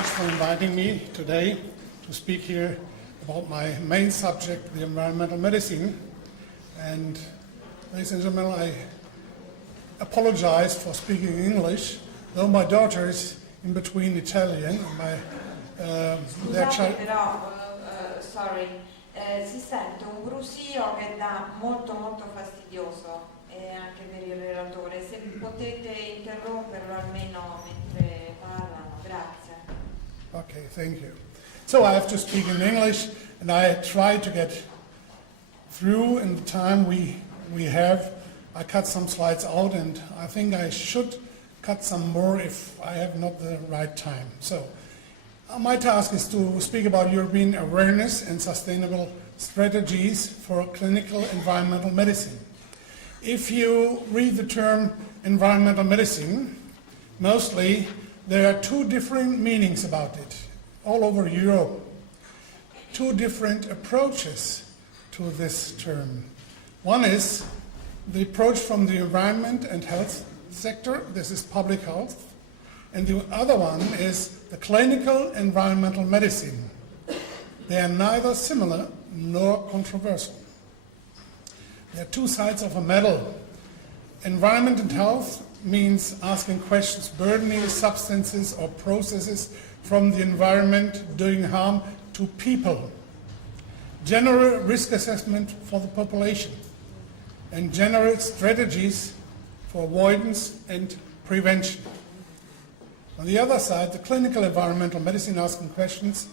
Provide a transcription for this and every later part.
much for inviting me today to speak here about my main subject, the environmental medicine. And ladies and gentlemen, I apologize for speaking English, though my daughter is in between Italian and their child. Si sente un brusio che dà molto fastidioso anche per il relatore. Se potete interromperlo almeno mentre parlano, grazie. Okay, thank you. So I have to speak in English, and I try to get through in the time we have. I cut some slides out, and I think I should cut some more if I have not the right time. So my task is to speak about European awareness and sustainable strategies for clinical environmental medicine. If you read the term environmental medicine, mostly there are two different meanings about it all over Europe. Two different approaches to this term. One is the approach from the environment and health sector. This is public health. And the other one is the clinical environmental medicine. They are neither similar nor controversial. They are two sides of a medal. Environment and health means asking questions burdening substances or processes from the environment doing harm to people. General risk assessment for the population and general strategies for avoidance and prevention. On the other side, the clinical environmental medicine asking questions,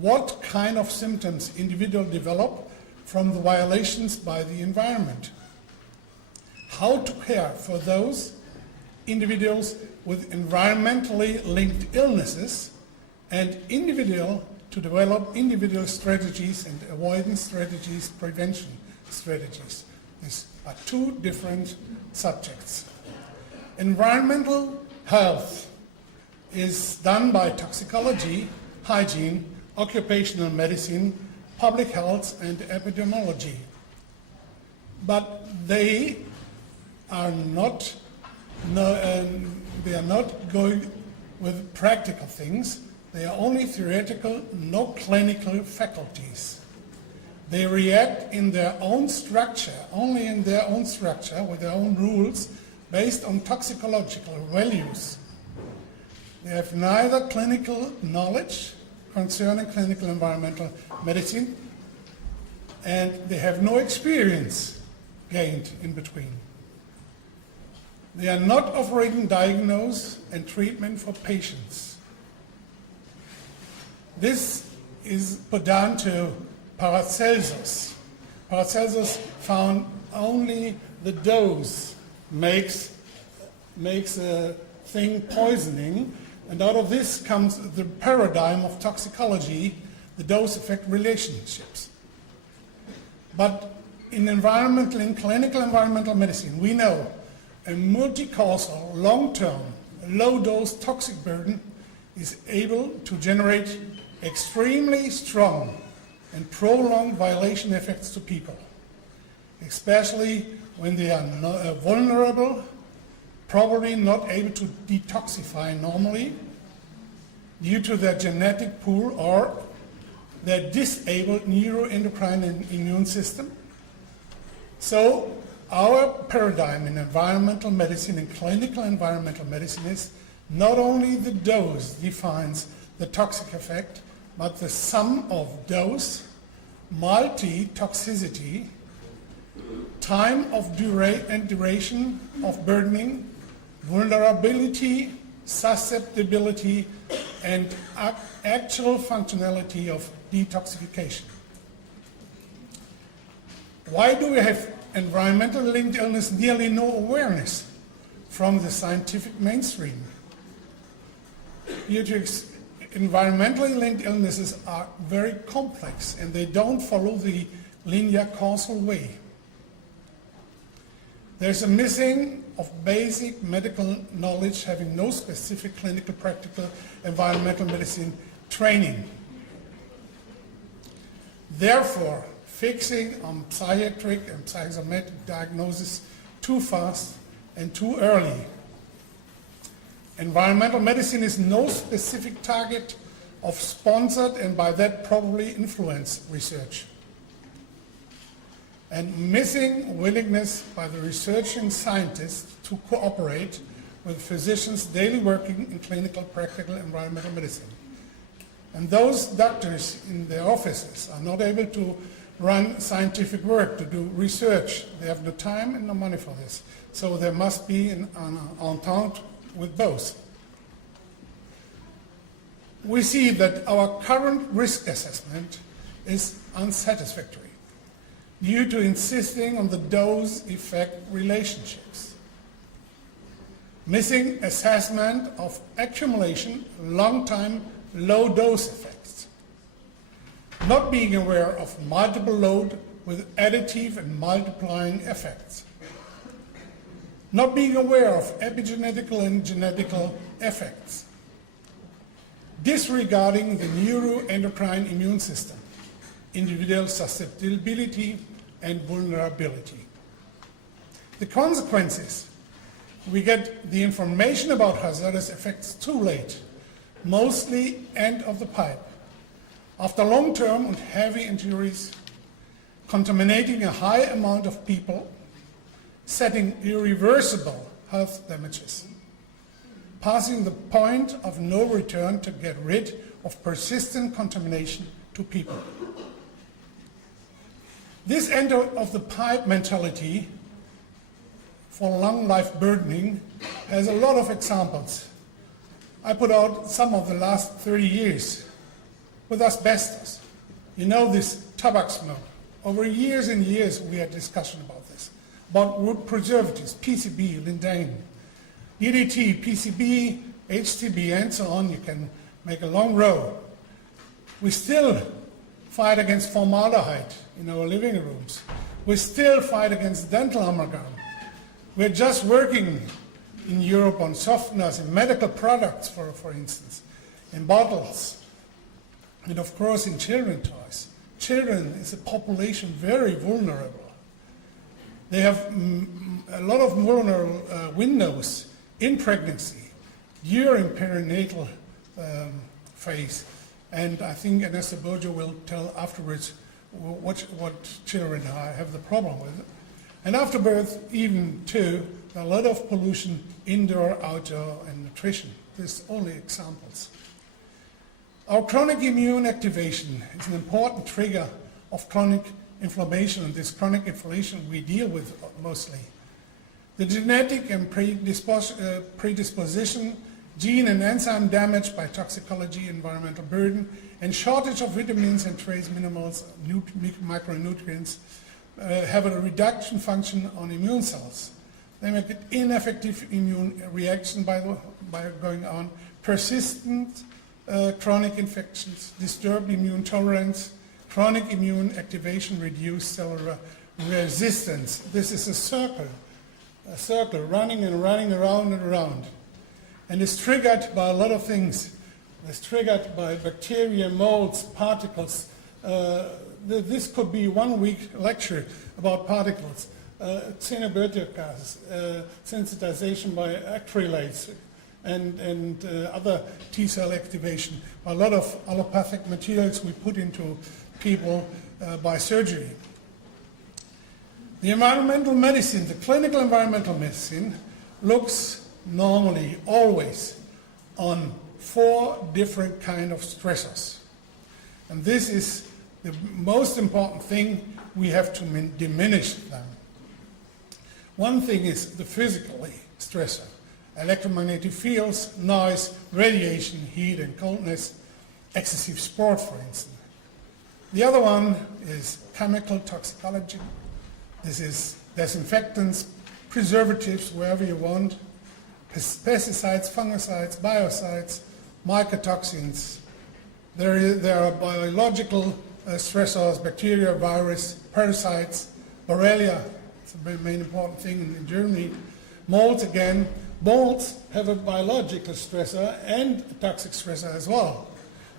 what kind of symptoms individuals develop from the violations by the environment? How to care for those individuals with environmentally linked illnesses and to develop individual strategies and avoidance strategies, prevention strategies. These are two different subjects. Environmental health is done by toxicology, hygiene, occupational medicine, public health, and epidemiology. But they are not going with practical things. They are only theoretical, no clinical faculties. They react in their own structure, only in their own structure, with their own rules, based on toxicological values. They have neither clinical knowledge concerning clinical environmental medicine, and they have no experience gained in between. They are not offering diagnosis and treatment for patients. This is put down to Paracelsus. Paracelsus found only the dose makes a thing poisoning, and out of this comes the paradigm of toxicology, the dose-effect relationships. But in clinical environmental medicine, we know a multi-causal, long-term, low-dose toxic burden is able to generate extremely strong and prolonged violation effects to people, especially when they are vulnerable, probably not able to detoxify normally due to their genetic pool or their disabled neuroendocrine and immune system. So our paradigm in environmental medicine and clinical environmental medicine is not only the dose defines the toxic effect, but the sum of dose, multi-toxicity, time of duration of burdening, vulnerability, susceptibility, and actual functionality of detoxification. Why do we have environmentally linked illness nearly no awareness from the scientific mainstream? Environmentally linked illnesses are very complex and they don't follow the linear causal way. There's a missing of basic medical knowledge having no specific clinical, practical, environmental medicine training. Therefore, fixing on psychiatric and psychosomatic diagnosis too fast and too early. Environmental medicine is no specific target of sponsored and by that probably influenced research. And missing willingness by the researching scientists to cooperate with physicians daily working in clinical, practical, environmental medicine. And those doctors in their offices are not able to run scientific work, to do research. They have no time and no money for this. So there must be an entente with both. We see that our current risk assessment is unsatisfactory due to insisting on the dose-effect relationships, missing assessment of accumulation, long-time, low-dose effects, not being aware of multiple load with additive and multiplying effects, not being aware of epigenetical and genetical effects, disregarding the neuroendocrine immune system, individual susceptibility and vulnerability. The consequences: we get the information about hazardous effects too late, mostly end of the pipe, after long-term and heavy injuries, contaminating a high amount of people, setting irreversible health damages, passing the point of no return to get rid of persistent contamination to people. This end of the pipe mentality for long life burdening has a lot of examples. I put out some of the last 30 years with asbestos. You know, this tobacco smoke. Over years and years we had discussion about this, about wood preservatives, PCB, lindane, DDT, PCB, HTB, and so on. You can make a long row. We still fight against formaldehyde in our living rooms. We still fight against dental amalgam. We're just working in Europe on softeners in medical products, for instance, in bottles, and of course in children's toys. Children is a population very vulnerable. They have a lot of vulnerable windows in pregnancy, during perinatal phase, and I think Ernesto Bojo will tell afterwards what children have the problem with. And after birth, even too, a lot of pollution, indoor, outdoor, and nutrition. These are only examples. Our chronic immune activation is an important trigger of chronic inflammation, and this chronic inflammation we deal with mostly. The genetic and predisposition, gene and enzyme damage by toxicology, environmental burden, and shortage of vitamins and trace minerals, micronutrients, have a reduction function on immune cells. They make it ineffective immune reaction by going on, persistent chronic infections, disturbed immune tolerance, chronic immune activation, reduced cellular resistance. This is a circle running and running around and around. And it's triggered by a lot of things. It's triggered by bacteria, molds, particles. This could be 1 week lecture about particles. Xenobiotic gases, sensitization by acrylates, and other T-cell activation. A lot of allopathic materials we put into people by surgery. The environmental medicine, the clinical environmental medicine, looks normally always on 4 different kinds of stressors. And this is the most important thing. We have to diminish them. One thing is the physical stressor, electromagnetic fields, noise, radiation, heat and coldness, excessive sport, for instance. The other one is chemical toxicology. This is disinfectants, preservatives, wherever you want, pesticides, fungicides, biocides, mycotoxins. There are biological stressors, bacteria, virus, parasites, Borrelia. It's a main important thing in Germany. Molds again. Molds have a biological stressor and a toxic stressor as well.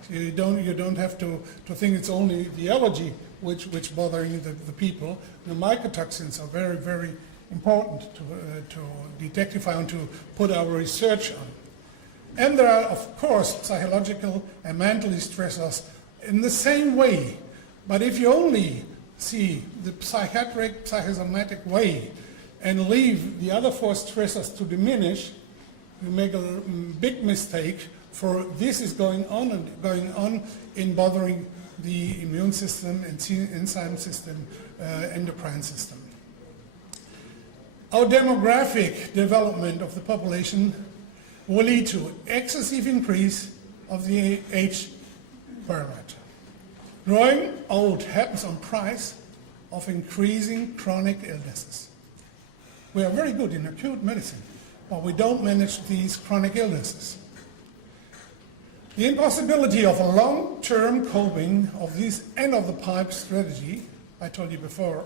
So you don't have to think it's only the allergy which bothering the people. The mycotoxins are very, very important to detectify and to put our research on. And there are, of course, psychological and mental stressors in the same way. But if you only see the psychiatric, psychosomatic way and leave the other four stressors to diminish, you make a big mistake, for this is going on in bothering the immune system, enzyme system, endocrine system. Our demographic development of the population will lead to excessive increase of the age parameter. Growing old happens on price of increasing chronic illnesses. We are very good in acute medicine, but we don't manage these chronic illnesses. The impossibility of a long-term coping of this end-of-the-pipe strategy, I told you before,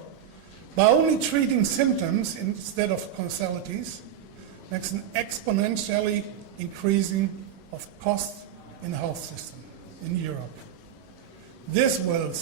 by only treating symptoms instead of causalities, makes an exponentially increasing of cost in the health system in Europe. This will